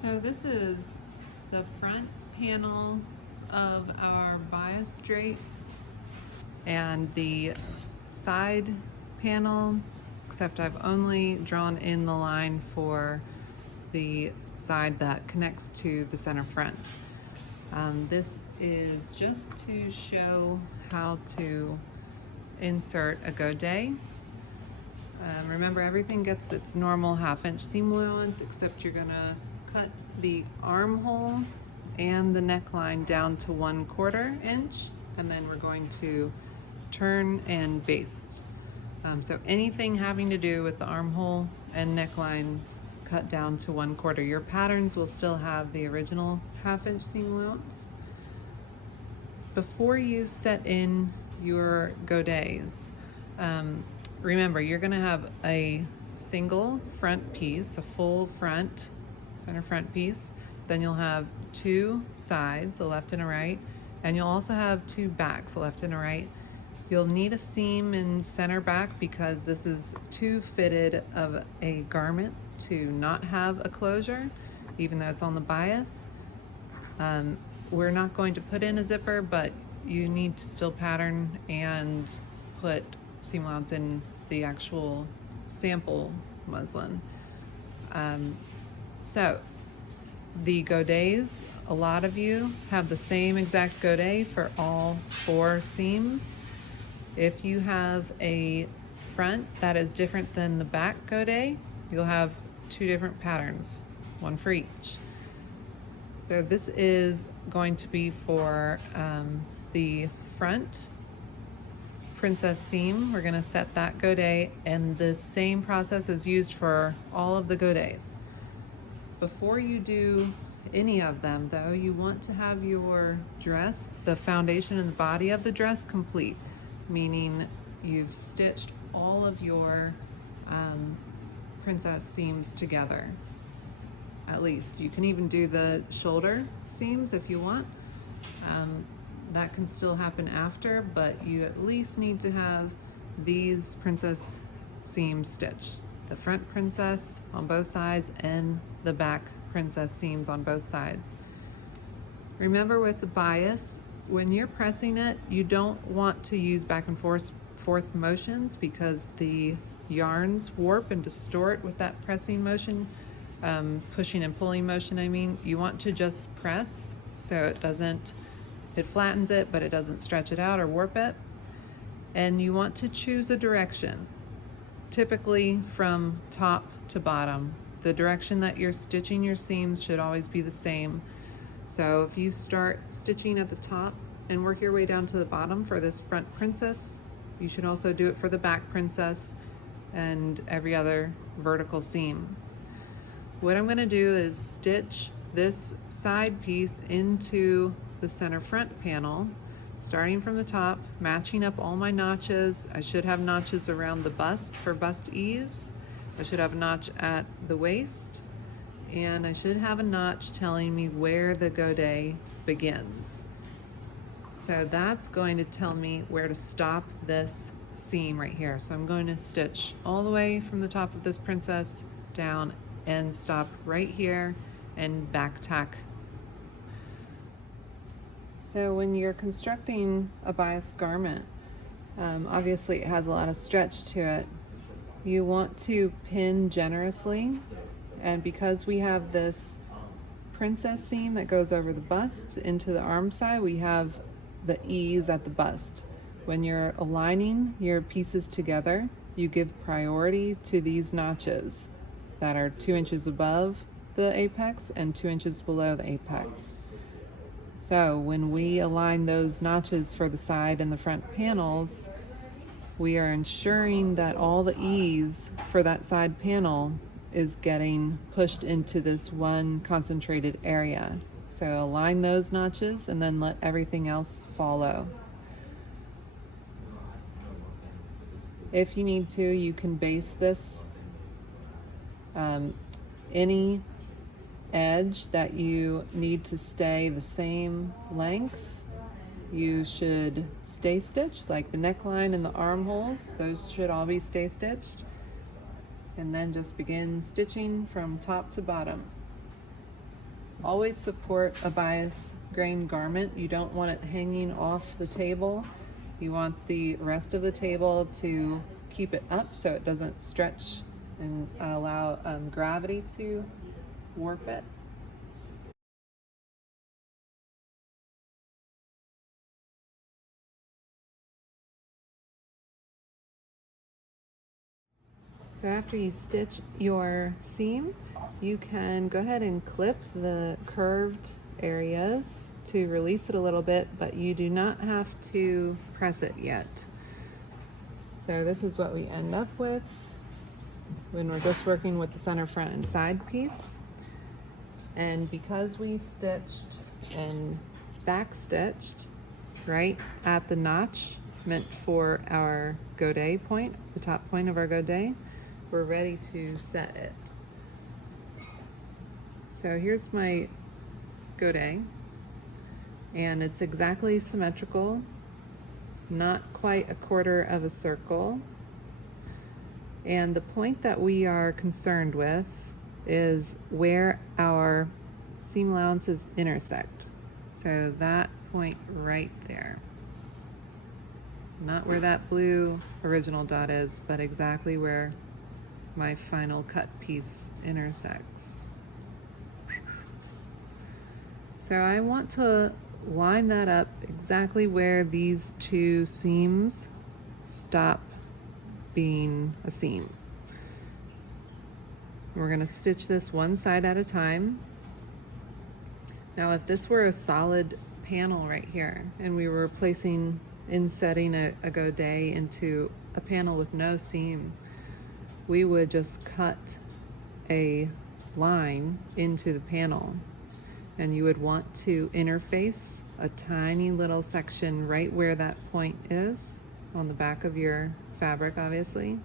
So this is the front panel of our bias drape and the side panel, except I've only drawn in the line for the side that connects to the center front. This is just to show how to insert a godet. Remember, everything gets its normal 1/2 inch seam allowance, except you're gonna cut the armhole and the neckline down to 1/4 inch, and then we're going to turn and baste. So anything having to do with the armhole and neckline, cut down to 1/4. Your patterns will still have the original 1/2 inch seam allowance. Before you set in your godets, remember, you're gonna have a single front piece, a full front, center front piece. Then you'll have 2 sides, a left and a right, and you'll also have 2 backs, a left and a right. You'll need a seam in center back because this is too fitted of a garment to not have a closure, even though it's on the bias. We're not going to put in a zipper, but you need to still pattern and put seam allowance in the actual sample muslin. So the godets, a lot of you have the same exact godet for all 4 seams. If you have a front that is different than the back godet, you'll have 2 different patterns, 1 for each. So this is going to be for the front princess seam. We're gonna set that godet, and the same process is used for all of the godets. Before you do any of them though, you want to have your dress, the foundation and the body of the dress, complete, meaning you've stitched all of your princess seams together. At least. You can even do the shoulder seams if you want. That can still happen after, but you at least need to have these princess seams stitched. The front princess on both sides and the back princess seams on both sides. Remember, with the bias, when you're pressing it, you don't want to use back and forth motions because the yarns warp and distort with that pressing motion, pushing and pulling motion, I mean. You want to just press so it flattens it, but it doesn't stretch it out or warp it. And you want to choose a direction, typically from top to bottom. The direction that you're stitching your seams should always be the same. So if you start stitching at the top and work your way down to the bottom for this front princess, you should also do it for the back princess and every other vertical seam. What I'm gonna do is stitch this side piece into the center front panel, starting from the top, matching up all my notches. I should have notches around the bust for bust ease. I should have a notch at the waist, and I should have a notch telling me where the godet begins. So that's going to tell me where to stop this seam right here. So I'm going to stitch all the way from the top of this princess down and stop right here and back tack. So when you're constructing a bias garment, obviously it has a lot of stretch to it. You want to pin generously, and because we have this princess seam that goes over the bust into the arm side, we have the ease at the bust. When you're aligning your pieces together, you give priority to these notches that are 2 inches above the apex and 2 inches below the apex. So when we align those notches for the side and the front panels, we are ensuring that all the ease for that side panel is getting pushed into this one concentrated area. So align those notches and then let everything else follow. If you need to, you can base this. Any edge that you need to stay the same length, you should stay stitched, like the neckline and the armholes. Those should all be stay stitched. And then just begin stitching from top to bottom. Always support a bias grain garment. You don't want it hanging off the table. You want the rest of the table to keep it up so it doesn't stretch and allow gravity to warp it. So after you stitch your seam, you can go ahead and clip the curved areas to release it a little bit, but you do not have to press it yet. So this is what we end up with when we're just working with the center, front, and side piece. And because we stitched and back stitched right at the notch meant for our godet point, the top point of our godet, we're ready to set it. So here's my godet, and it's exactly symmetrical, not quite a quarter of a circle. And the point that we are concerned with is where our seam allowances intersect. So that point right there. Not where that blue original dot is, but exactly where my final cut piece intersects. So I want to line that up exactly where these two seams stop being a seam. We're going to stitch this one side at a time. Now if this were a solid panel right here and we were replacing insetting a godet into a panel with no seam, we would just cut a line into the panel, and you would want to interface a tiny little section right where that point is on the back of your fabric, obviously.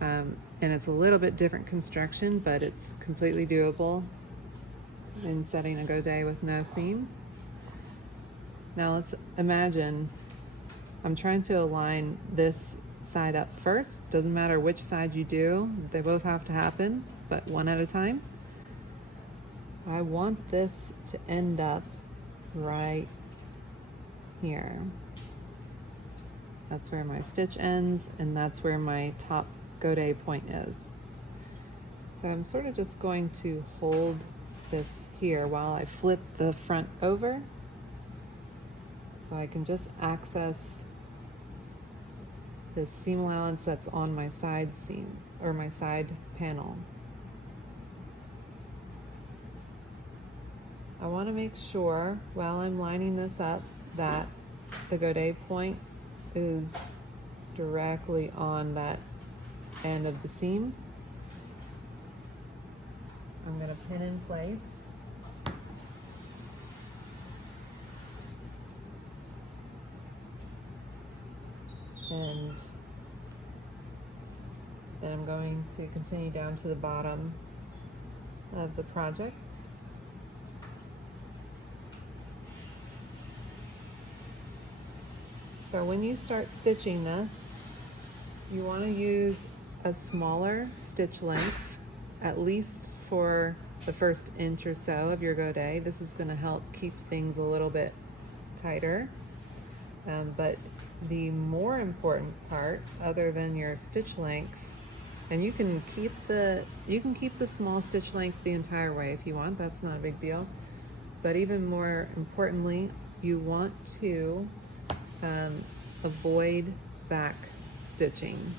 And it's a little bit different construction, but it's completely doable in setting a godet with no seam. Now let's imagine I'm trying to align this side up first. Doesn't matter which side you do, they both have to happen, but one at a time. I want this to end up right here. That's where my stitch ends, and that's where my top godet point is. So I'm sort of just going to hold this here while I flip the front over, so I can just access this seam allowance that's on my side seam, or my side panel. I want to make sure while I'm lining this up that the godet point is directly on that end of the seam. I'm going to pin in place. And then I'm going to continue down to the bottom of the project. So when you start stitching this, you want to use a smaller stitch length, at least for the first inch or so of your godet. This is going to help keep things a little bit tighter. But the more important part, other than your stitch length, and you can keep the small stitch length the entire way if you want, that's not a big deal. But even more importantly, you want to avoid back stitching,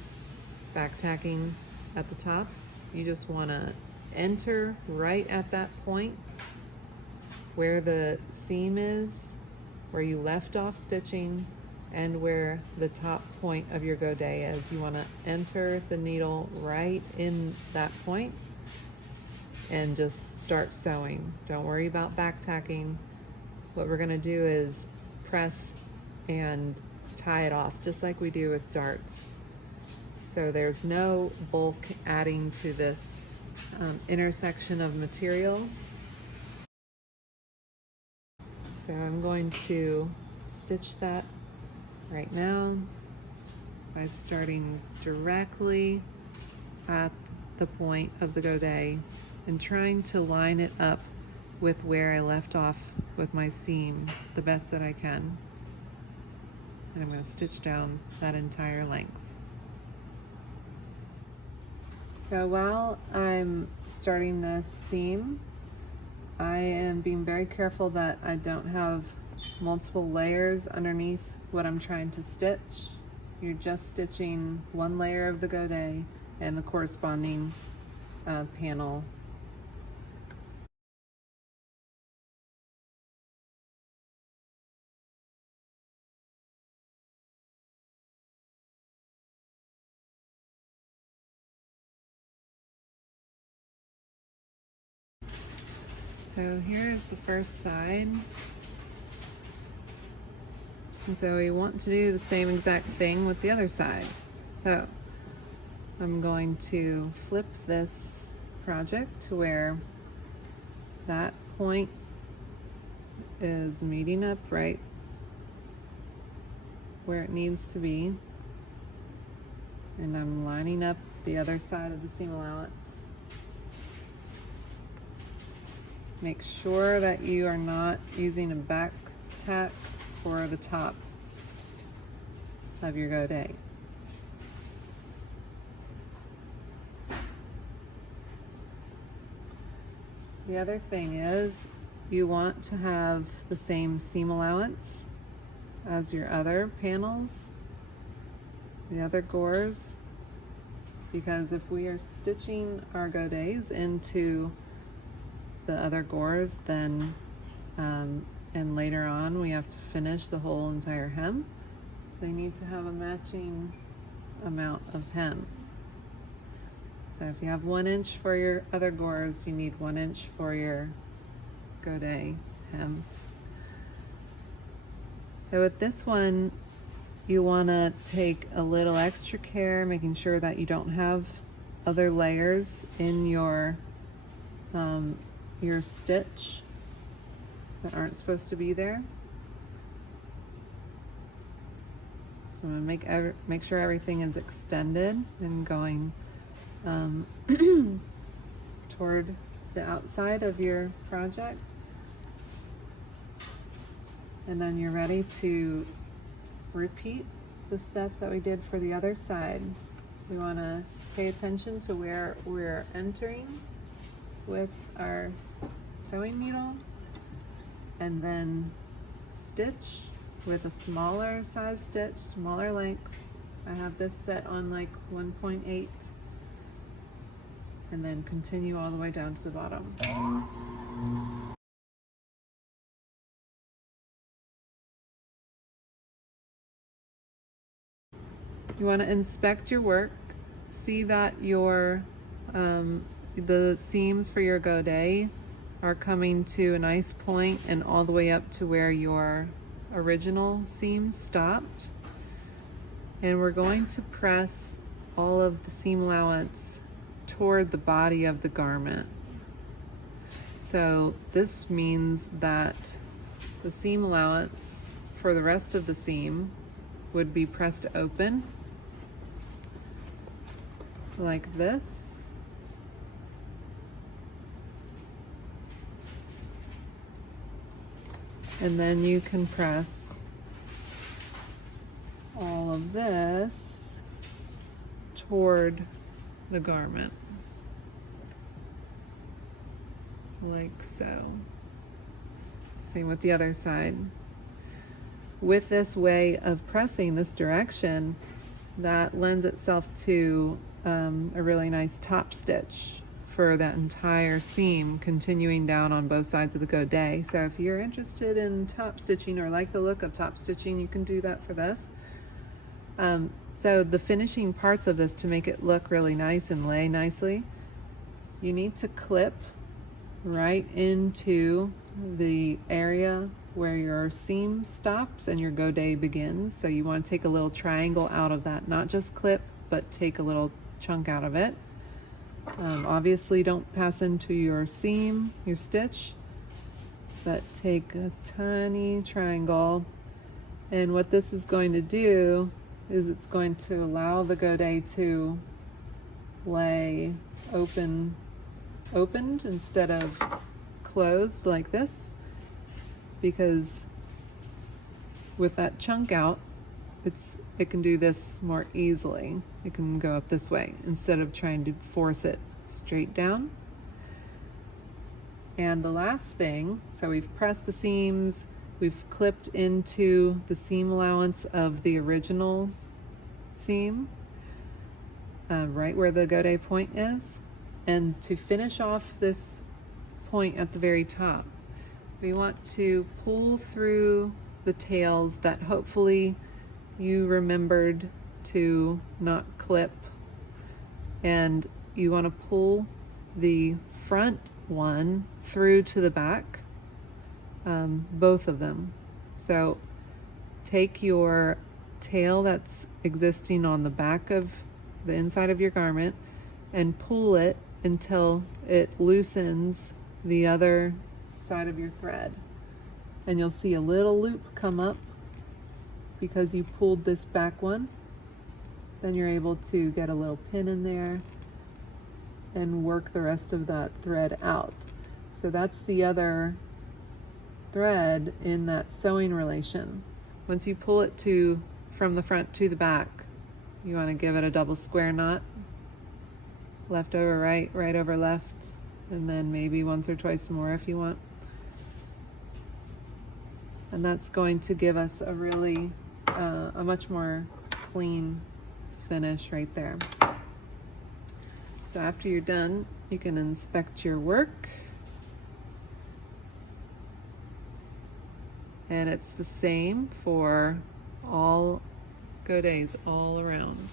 back tacking at the top. You just want to enter right at that point where the seam is, where you left off stitching, and where the top point of your godet is. You want to enter the needle right in that point and just start sewing. Don't worry about back tacking. What we're going to do is press and tie it off just like we do with darts. So there's no bulk adding to this intersection of material. So I'm going to stitch that right now by starting directly at the point of the godet and trying to line it up with where I left off with my seam the best that I can. And I'm going to stitch down that entire length. So while I'm starting this seam, I am being very careful that I don't have multiple layers underneath what I'm trying to stitch. You're just stitching one layer of the godet and the corresponding panel. So here is the first side. And so we want to do the same exact thing with the other side. So I'm going to flip this project to where that point is meeting up right where it needs to be. And I'm lining up the other side of the seam allowance. Make sure that you are not using a back tack for the top of your godet. The other thing is you want to have the same seam allowance as your other panels, the other gores, because if we are stitching our godets into the other gores, then and later on we have to finish the whole entire hem, they need to have a matching amount of hem. So if you have 1 inch for your other gores, you need 1 inch for your godet hem. So with this one, you want to take a little extra care, making sure that you don't have other layers in your stitch that aren't supposed to be there. So I'm going to make sure everything is extended and going toward the outside of your project. And then you're ready to repeat the steps that we did for the other side. We want to pay attention to where we're entering with our sewing needle, and then stitch with a smaller size stitch, smaller length. I have this set on like 1.8, and then continue all the way down to the bottom. You want to inspect your work, see that your the seams for your godet are coming to a nice point and all the way up to where your original seam stopped. And we're going to press all of the seam allowance toward the body of the garment. So this means that the seam allowance for the rest of the seam would be pressed open like this. And then you can press all of this toward the garment, like so. Same with the other side. With this way of pressing this direction, that lends itself to a really nice top stitch for that entire seam, continuing down on both sides of the godet. So if you're interested in top stitching or like the look of top stitching, you can do that for this. So the finishing parts of this, to make it look really nice and lay nicely, you need to clip right into the area where your seam stops and your godet begins. So you want to take a little triangle out of that, not just clip, but take a little chunk out of it. Obviously don't pass into your seam, your stitch, but take a tiny triangle. And what this is going to do is it's going to allow the godet to lay opened instead of closed like this, because with that chunk out, it can do this more easily. It can go up this way instead of trying to force it straight down. And the last thing, so we've pressed the seams, we've clipped into the seam allowance of the original seam, right where the godet point is. And to finish off this point at the very top, we want to pull through the tails that hopefully you remembered to not clip, and you want to pull the front one through to the back, both of them. So take your tail that's existing on the back of the inside of your garment and pull it until it loosens the other side of your thread, and you'll see a little loop come up because you pulled this back one. Then you're able to get a little pin in there and work the rest of that thread out. So that's the other thread in that sewing relation. Once you pull it from the front to the back, you want to give it a double square knot, left over right, right over left, and then maybe once or twice more if you want. And that's going to give us a really a much more clean finish right there. So after you're done, you can inspect your work, and it's the same for all godets all around.